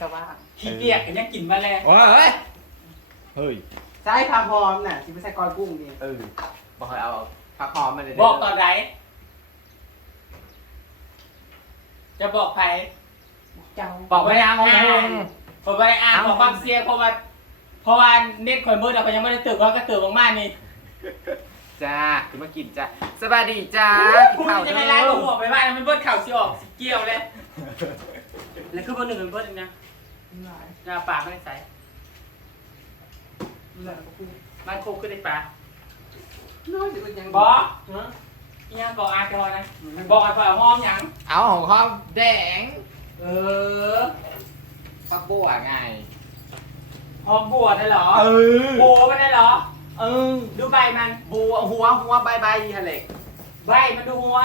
สว่างขี้เกียจกันยังกินมาแล้วโอ้ยเฮ้ยใช่ผักหอมน่ะที่ไม่ใช่กอยกุ้งดีเออบอกให้เอาผักหอมมาเลยบอกตอนไหนจะบอกใครเจ้าบอกไม่ได้อ่านบอกไม่ได้อ่านบอกความเสียงเพราะว่าเพราะว่าเน็ตคอยมืดเราก็ยังไม่ได้ตื่นก็ก็ตื่นมากๆนี่จ้าที่มากินจ้าสบายดีจ้าคุณจะไม่ไล่ผมบอกไปว่ามันเบิดเข่าสิออกสิเกี่ยวเลย แล้วคือเบอร์หนึ่งเป็นเบิดอีกนะหลายยาปากไม่ได้ใส่หลายกุ้งบ้านโคกก็ได้ปลาน้อยสิเป็นยังบอกฮะอีหยังบอกอาจอยนะบอกไอ้ฝ่ายห้อมหยัง เอาของหอมแดง เออผักบัวไง หอมบัวได้เหรออโบมันได้เหรอ เออดูใบมัน บัวหัวหัวใบใบทะเลใบมันดูหัว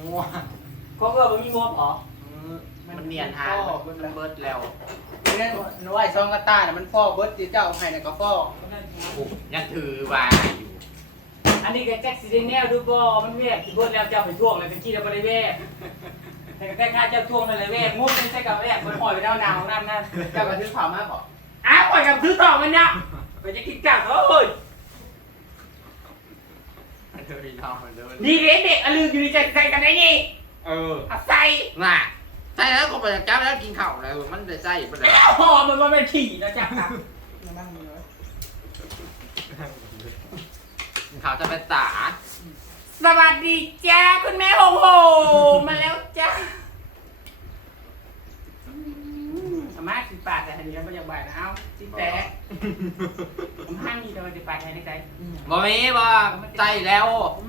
หัวเขาเออมันมีงบเหรอ มันเนียนฮะมันเบิดแล้วเนี่ยหนูไอ้ซองกระต้าน่ะมันฟอกเบิร์ดที่เจ้าเอาให้น่ะก็ฟอกยังถือว่าอยู่อันนี้ก็แจ็คซีเดนแนลดูบอมันเวฟที่เบิร์ดแล้วเจ้าไปท่วงเลยเป็นขี้แล้วไม่ได้เวฟแต่ก็ได้ค่าเจ้าท่วงนั่นเลยเวฟงบไม่ใช่กับเวฟมันหอยไปแล้วหนาวนั่นนั่นเจ้ากระทืบข่าวมากบอกอ้าวปล่อยกับซื้อต่อมันเนี่ยไปจะกินกัดเขาเฮ้ยเธอทำมันเดินดีเด็กเด็กอะลืมอยู่ในใจใส่กันได้นี่เออเอาใส่น่ะ ใช่แล้วก็ไปจับแล้วกินข้าวแล้วมันได้ใส่ไปเลยแล้วหอมมันว่าเป็นขี่นะจ๊ะยังบ้างมีน้อยกินข้าวจะเป็นตาสวัสดีจ้าคุณแม่หงโหมาแล้วจ้าสามารถสิปาดแต่ทันทีแล้วไม่อยากบาดนะเอาสิแตะผมห้างนี่เราจะปาดใครในใจบ่มีบ่ใส่แล้ว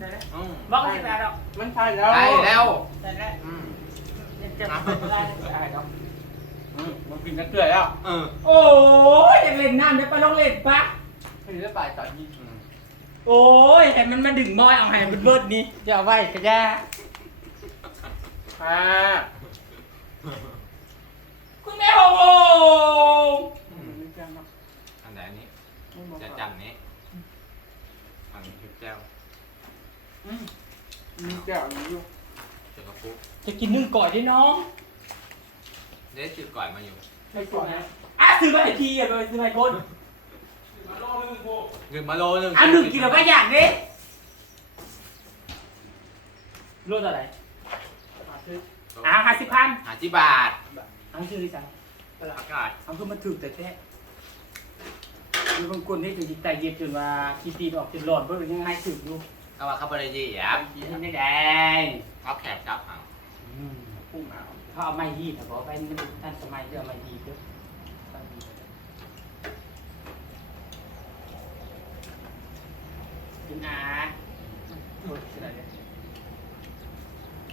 ได้แล้วอืมบอกสิแตะดอกมันใช่แล้วใส่แล้ว ได้แล้วอืม ยังจะไม่ได้ได้ดอกอืมมันกินกระเกลือแล้วเออโอ้ยอยากเล่นน้ำได้ปะลองเล่นปะคือแล้วปลายต่อยิงอืมโอ้ยแต่มันมาดึงมอยเอาให้มันเบิดนี่จะเอาไว้กระยาค่ะคุณแม่หงโหไม่เจ้าเนาะอันไหนอันนี้ไม่บอกจะจำนี้อันนี้คือแก้วมีเจ้าอยู่อยู่เจ้ากระปุก จะกินนึ่งก่อยดิน้องเด็ดจืดก่อยมาอยู่ไม่ก่อนนะอะซื้อมาให้ทีอะไปซื้อมาให้คนเงินมาโลนึงอะหนึ่งกินแล้วก็อยากดิรถอะไรอะห้าสิบพันหาจิบาทเอันชื่อดิฉันอากาศเอาคือมันถูกแต่แท้มีบางคนที่ถึงจิตใจเย็นจนว่าคิดตีนออกจนหลอดเพื่อยังให้ถึงอยู่ก็ว่าเขาไปเลยยี่ครับไม่ได้เขาแขกครับเอาพุ่งเอา เขาเอาไม้ยีดแต่บอกไปมันท่านสมัยเรื่องไม้ยีดเด้อกินอาโอ้ยเสียดายเลย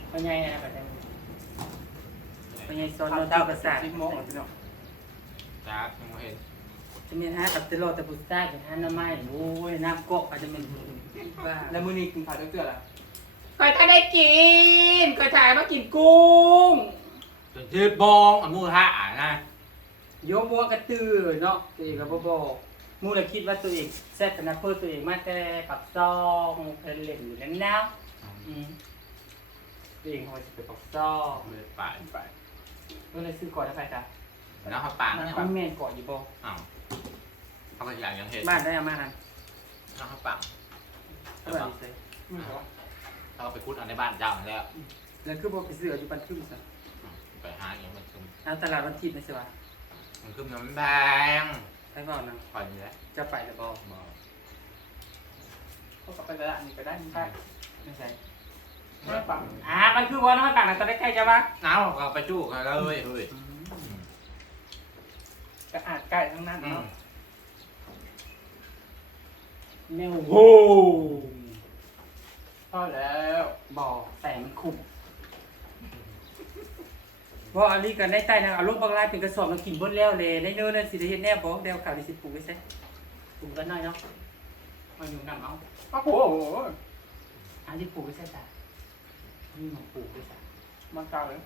เป็นไงนะแบบนี้เป็นไงโซนโนเต้าประสาทสิบโมงแล้วพี่น้องจ้ายังไม่เห็นจะมีฮะกับเตโลตะบุตต้ากับฮานาไม้โอ้ยน้ำกอกอาจจะเป็นบ้าแล้วมื้อนี้กินข้าวเกลือละคอยถ้าได้กินคอยถ่ายมากินกุ้ง จนที่บองอะมือห่านะโยมวัวกระตือเนาะตัวเองก็บ่บอกมูเลยคิดว่าตัวเองแซ่บนะเพื่อตัวเองมาแต่ปักซองเพลินเล่นอยู่แล้วนะอืมตัวเองคอยจะไปปักซองมือปาดไปก็เลยซื้อก่อนแล้วไปจ้ะแล้วเขาปาดเนี่ยมันแม่นก่อนอยู่บ่อ้าวเขาก็อย่างยังเห็นบ้านได้อามาหันแล้วเขาปาดสวัสดีเซ่ไม่เหรอเขาไปคุดเอาในบ้านเจ้าแล้วแล้วคือบ่ไปซื้ออยู่ปันทึมซะไป หาอย่างมันคือเอาตลาดวันอาทิตย์นี่สิวะมันคือมันแพงไปเปล่านะคอยอยู่แล้วจะไปหรือบ่บอกเขาก็ไปแล้วอันนี้ก็ได้ไม่ใช่ไม่ใช่ไม่ปังอ่ามันคือว่าน้อยต่างกันตอนใกล้ๆจะมาน้ำเราไปจู้กันเลยเฮ้ยกระอาดใกล้ทั้งนั้นอืมเนาะแมวโหพอแล้วบ่อแต่มันขุ่ม บ่อันนี้กันได้ใต้นะเอาลูกบางรายเป็นกระสอบมากินเบดแล้วเลยได้เนื้อนั่นสิได้เฮ็ดแน่บ่เดี๋ยวข่าวนี้สิปลูกไว้ซะปลูกกันหน่อยเนาะมาอยู่นำเอาโอ้โหอันที่ปลูกไว้ซะจ้ะนี่มาปลูกไว้ซะมันเก่าเลย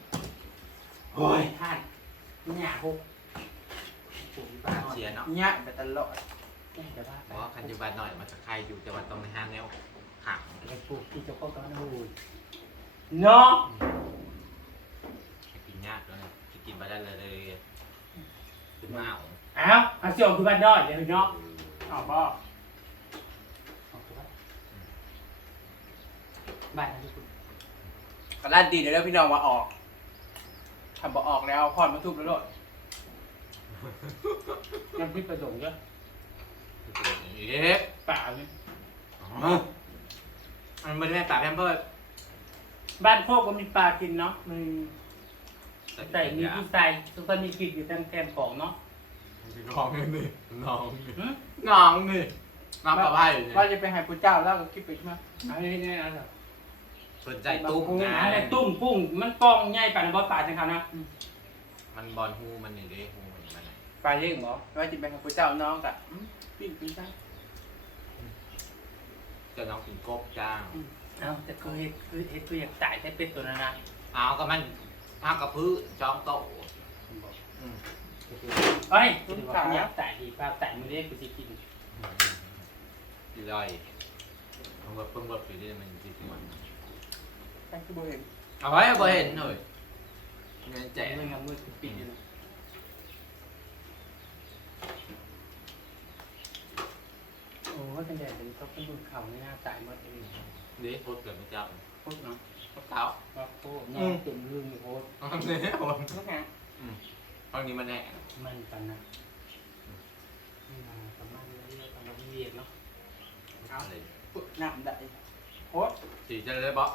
โอ้ยท่านนี่หยาหกปลูกที่บ้านหน่อยเสียเนาะเนี่ยไปตลอดแม่จะบ้าเพราะว่าคันยูบานหน่อยมันจะใครอยู่แต่ว่าต้องในห้างแล้วหักไปปลูกที่เจ้าของกันนะโอ้ยเนาะกิน ยากแล้วเนี่ยกินไปได้เลยเลยมาเอาอ้าวอาเซียนคือบ้านน้อยเดี๋ยวเนาะอ้าวบ่เอาคือบ้านบ้านอะไรคุณการันตีเดี๋ยวแล้วพี่น้องว่าออกทำบอกออกแล้วพอดมาทุบแล้วโลดยังพิประสงค์เยอะเอ๊ะป่าเลยมันไม่ได้แม่ปากแพมเพิร์ดบ้านโคกก็มีปลากินเนาะมัน ใส่มีที่ใส่ทุกคนมีกินอยู่ทั้งแกมของเนาะน้องนี่น้องนี่หืมน้องนี่น้องกับไพ่อยู่นี่ว่าจะไปให้พระเจ้าแล้วก็คิดไปใช่ไหมอันนี้นี่อะไรสนใจตุ้มนะอะไรตุ้มกุ้งมันปองใหญ่ป่านในบ่อป่าจังครับนะมันบอลฮูมันนี่เด้ฮูมันมันปลาเลี้ยงเหรอว่าจะไปให้พระเจ้าน้องกะอืมปิ้งปิ้งได้จะน้องกินกบจ้างเอ้าแต่คือเห็ดคือเห็ดคืออยากจ่ายแต่เป็ดตัวนั้นนะเอาก็มัน ภาคกระพื้นจองโต๊ะเฮ้ยคุณขาอยากจ่ายดีปลาจ่ายมือเรียกกูจะกินดีลอยเพิ่งเพิ่งรถอยู่ที่มันจริงๆมันใช่คือโบเห็นเอาไว้บ่เห็นเลยเงินแจแจกกมือกับมือปิดอยู่นะโอ้ยกันแดดเป็นเขาเป็นดูเขาไม่น่าจ่ายหมดเองเด้โคตรเกิดไม่จับพวกเนาะ พวกเท้าว่าโคตรนอนเต็มลืมโคตรเนี่ยผมลูกหางตอนนี้มันแน่มันกันนะนี่มาประมาณเรื่อยๆประมาณเวียนเนาะเอาเลยปุ๊บน้ำได้โคตรสีจะเลยบอก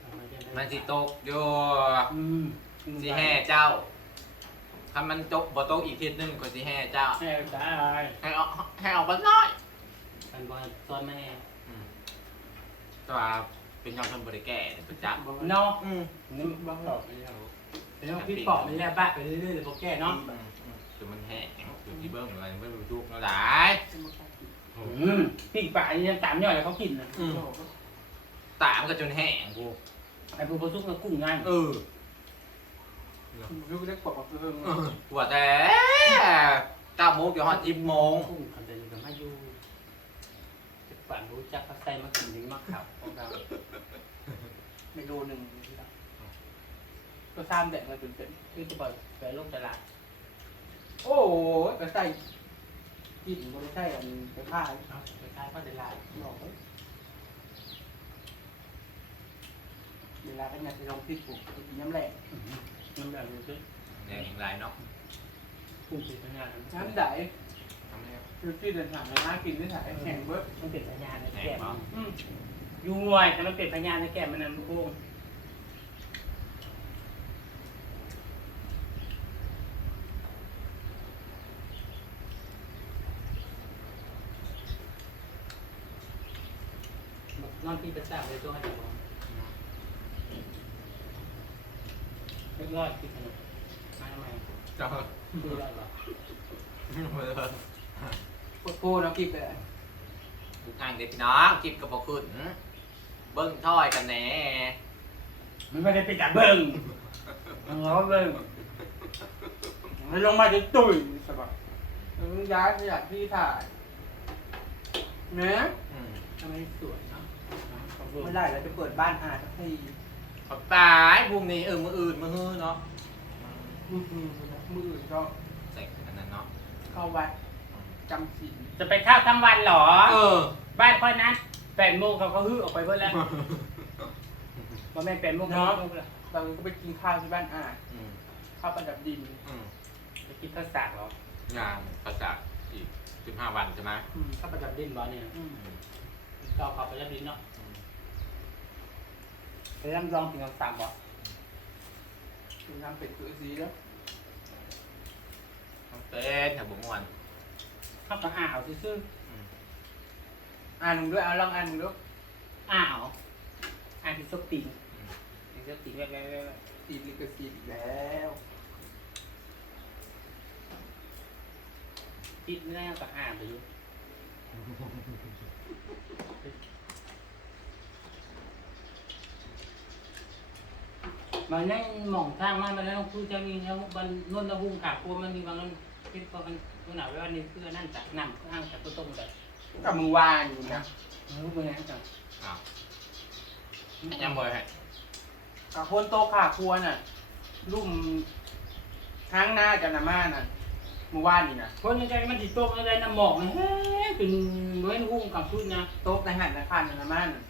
ประาณเรื่อยๆมันสิตกอยู่อืมสิแห่เจ้าถ้ามันตกบ่ตกอีกทีนึงก็สิแห่เจ้าแห่ตายให้เอาให้เอาบ้านน้อยมันบอลซ้อนแม่ตัว เป็นยอดชนบริแก่เนี่ยประจักษ์เนาะอืมนี่บ้าตอบไม่ได้เป็นต้องพี่ปอบไม่ได้บ้าไปเรื่อยๆเลยพวกแกเนาะคือมันแห้งอยู่ที่เบิ้งอะไรไม่รู้ทุกเท่าไหร่อืมปิ้งปลานี่ยังตามย่อยแล้วเขากินนะตามก็จนแห้งกูไอ้พวกปลาซุกกับกุ้งง่ายเออลูกได้กว่าเพิ่มกว่าแต่เก้าโมงเดี๋ยวหอดยิบโมงกุ้งคันเดินกับมาอยู่จะปั่นรู้จักพักใส่มากินถึงมากข่าวของเรา เมนูหนึ่งก็ซ้ำแดดมาจนเป็นคือจะปล่อยไปโลกตลาด โอ้ยก็ใส่กินบริใส่อันไปผ้าเอาไปขายก็ตลาดหลอกเวลาก็อยากจะลองพริกปลูกกินน้ำแหลกน้ำแบบนี้คือเนี่ยอย่างไรเนาะกุ้งสีสัญญาณน้ำได้คือที่เดินทางนะกินไม่ถ่ายแข่งเบิร์ดมันเป็นสัญญาณในแห้แก้งมเนาะอืม ยูงวยแต่มันเป็นพยานในแก้มมันนั่นลูกโป่งนอนที่ประสาทเลยตัวให้จับเล็กน้อยคิดขนมมาทำไมจ้าดูได้หรอโคตรโคตรแล้วกินเลย ทุกทางเด็กพี่น้องกิบกระบอกขึ้น เบิ้งถ้อยกันแน่มันไม่ได้เป็นการเบิ่งมันร้อนเบิ่งมันลงมาจะตุ่ยสบายแล้วมึงย้ายขยะที่ถ่ายนะอืมทำไมสวยเนาะไม่ได้เราจะเปิดบ้านอาสักทีขอบตายพรุ่งนี้เออมืออื่นมือฮื้อเนาะมือมือมืออื่นก็ใส่อันนั้นเนาะเข้าวัดจำศีลจะไปข้าวทั้งวันเหรอ เออ บ้านค่อยนั้นแปดโมงเขาก็ฮือออกไปเบิดแล้วบ่แม่นแปดโมงเขาฮือแล้วเราก็ไปกินข้าวที่บ้านอาอืมข้าวประดับดินอืมไปกินข้าวสากเหรองานประจักษ์อีกสิบห้าวันใช่ไหมอืมข้าวประดับดินบ่เนี่ยอืมก็ข้าวประดับดินเนาะไปร่ำรองกินข้าวสากบ่กินน้ำเป็ดคือสีแล้วต้องเป็นแถวบุ้งวันข้าวกระอ่าวซื่อ อ่านมึงด้วยเอาลองอ่านมึงด้วยๆอ้าวอ่านที่ซบตีนที่ซบตีนแว๊บๆๆสีลิกสีอีกแล้วๆติดแน่ก็อ่านไปอยู่มันยังหม่องทางมามันแล้วคือจะมีแล้วมันนวลตะหุ่งขาครัวมันมีบางนั้นคิดว่ามันตัวหนาไว้ว่านี่เพื่อนั่นจากน้ำข้างจากตัวต้มแบบ กับมึงวางอยู่นะรู้เป็นไงจังอ้าวยังบ่อยให้กับคนโตขาครัวน่ะลุ่มห้างหน้าจะนามาน่ะเมื่อวานนี่นะคนในใจมันติดโต๊ะอะไรน้ำหมอกนะเฮ้ยเป็นเว้นหุ้งกับชุดนะโต๊ะในหันในพันนามาน่ะ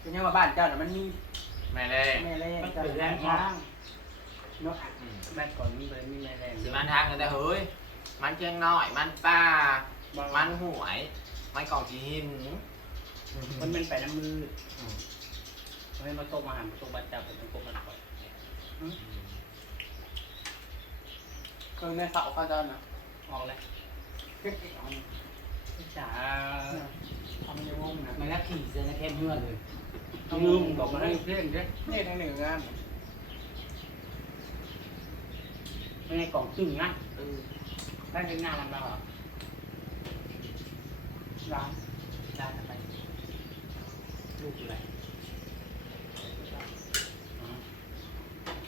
เป็นยังว่าบ้านเจ้าน่ะมันมีแม่เลยแม่เล่มันเจ้าเป็นแรแรงงมากทางเนาะอืมแม่ก่อนมีเลยมีแม่แรงสิมันทางกันแต่เฮ้ยมันเชียงน้อยมันป้า มันหวยมันกล่องสีหินมันเป็นไปน้ำมือเฮ้ยมาโต๊ะมาหันโต๊ะบัตรจับเป็นโต๊ะบัตรก่อนเครื่องในเสาเขาเจ้าน่ะออกเลยเก็บเองเอาจ๋าทำในวงนะไม่รักขี่เจอในแค่เมื่อเลยลืมบอกมาให้เพื่อนเด้นี่ทางหนึ่งงานไม่ให้กล่องตึงนะเออได้เป็นงานเราอะ ร้านได้ทำไมลูกอะไร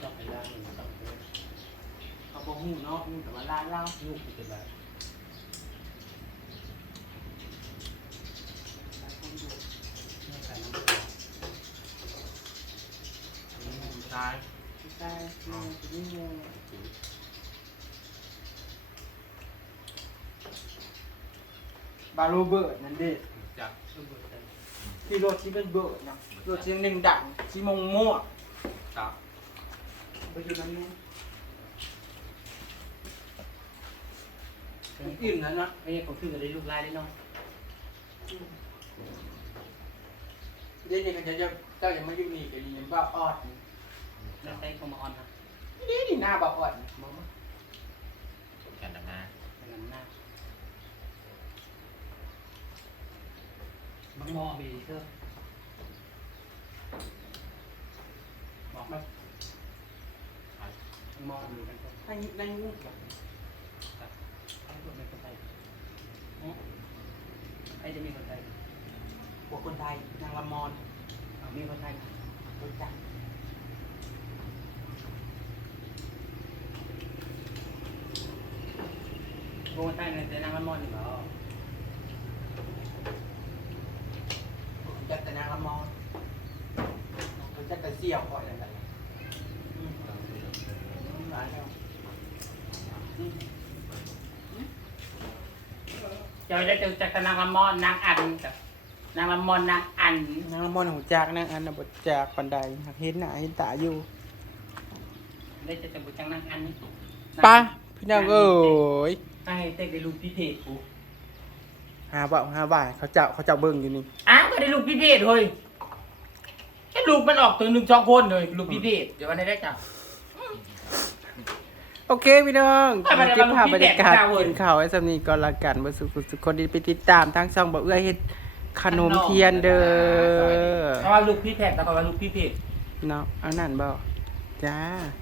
ชอบไปล่ามันต้องไปเขาบอกหูเนาะหูแต่ว่าร้านเล้าลูกเป็นแบบหลายคนอยู่ไม่ใส่น้ำตายใช่แม่จะยิ่งงง บาโรเบิร์ดนั่นเด็จับลูกเบิร์ดที่รถที่เป็นเบิร์ดเนาะรถที่หนึ่งดังที่มงมั่วจับไปอยู่นั้นนู้นอิ่มแล้วเนาะไม่ใช่ผมชื่ออะไรลูกไล่ได้น้องเดี๋ยวนี้ก็จะเจ้ายังไม่อยู่นี่ก็ยังบ้าออดแล้วใช้คอมออนนะนี่นี่หน้าบ้าออดมองแขนดำนาเป็นน้ำหน้า บังมอบีเถอะบอกไหมบังมอบีกันเถอะให้ได้งูไอ้ตัวเป็นคนไทยไอ้จะมีคนไทยหัวคนไทยนางละมอนมีคนไทยรู้จักคนไทยในแต่นางละมอนเหรอ รู้จักแต่นางละมอนรู้ จักแต่เสี่ยวก่อนอะไรแบบนี้หลายแล้วจะได้เจอจากนางละมอนนางอันกับนางละมอนนางอันนางละมอนหูจักนางอันน่ะบจากปันใดหักเห็นหน้าเห็นตาอยู่ได้จะจะบุจังนางอันไป้าพี่น้องเอ้ยให้เต็กได้ลูกพี่เพจกูหาบ่าหาบ่ายเขาเจ้าเขาเจ้าเบิ่งอยู่นี่อ้าวก็ได้ลูกพี่เพจเฮ้ยแค่ ลูกมันออกตัวหนึ่งสองคนเลยลูกพี่เพจเดี๋ยววันนี้ได้จับ โอเคพี่น้องไปไปไปเก็บภาพบรรยากาศไปไปไปกินข้าวไว้สำนีก่อนละกันบ่สุขสุขคนที่ไปติดตามทั้งช่องบ่เอื้อเฮ็ดขนมเทียนเด้อเพราะว่าลูกพี่เพจแต่เพราะว่าลูกพี่เพจเนาะเอานั่นบ่จ้าเ